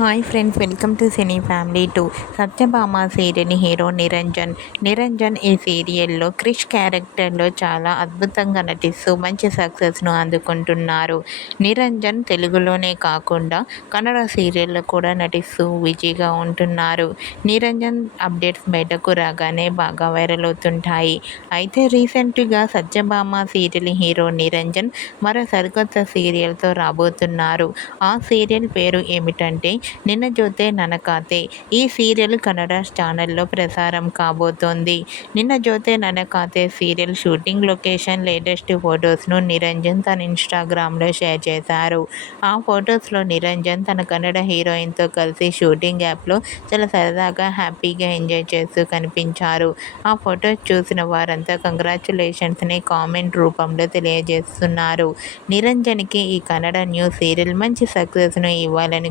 Hi friends welcome to cine family two Satyabhama serial hero Niranjan Niranjan ఈ సీరియల్లో క్రిష్ క్యారెక్టర్లో చాలా అద్భుతంగా నటిస్తూ మంచి సక్సెస్ను అందుకుంటున్నారు. నిరంజన్ తెలుగులోనే కాకుండా కన్నడ సీరియల్లో కూడా నటిస్తూ బిజీగా ఉంటున్నారు. నిరంజన్ అప్డేట్స్ బయటకు రాగానే బాగా వైరల్ అవుతుంటాయి. అయితే రీసెంట్గా సత్యభామ సీరియల్ హీరో నిరంజన్ మరో సరికొత్త సీరియల్తో రాబోతున్నారు. ఆ సీరియల్ పేరు ఏమిటంటే నిన్న జోతే ననకాతే. ఈ సీరియల్ కన్నడ ఛానల్లో ప్రసారం కాబోతోంది. నిన్న జోతే ననకాతే సీరియల్ షూటింగ్ లొకేషన్ లేటెస్ట్ ఫొటోస్ను నిరంజన్ తన ఇన్స్టాగ్రామ్లో షేర్ చేశారు. ఆ ఫొటోస్లో నిరంజన్ తన కన్నడ హీరోయిన్తో కలిసి షూటింగ్ యాప్లో చాలా సరదాగా హ్యాపీగా ఎంజాయ్ చేస్తూ కనిపించారు. ఆ ఫొటోస్ చూసిన వారంతా కంగ్రాచులేషన్స్ని కామెంట్ రూపంలో తెలియజేస్తున్నారు. నిరంజన్కి ఈ కన్నడ న్యూ సీరియల్ మంచి సక్సెస్ను ఇవ్వాలని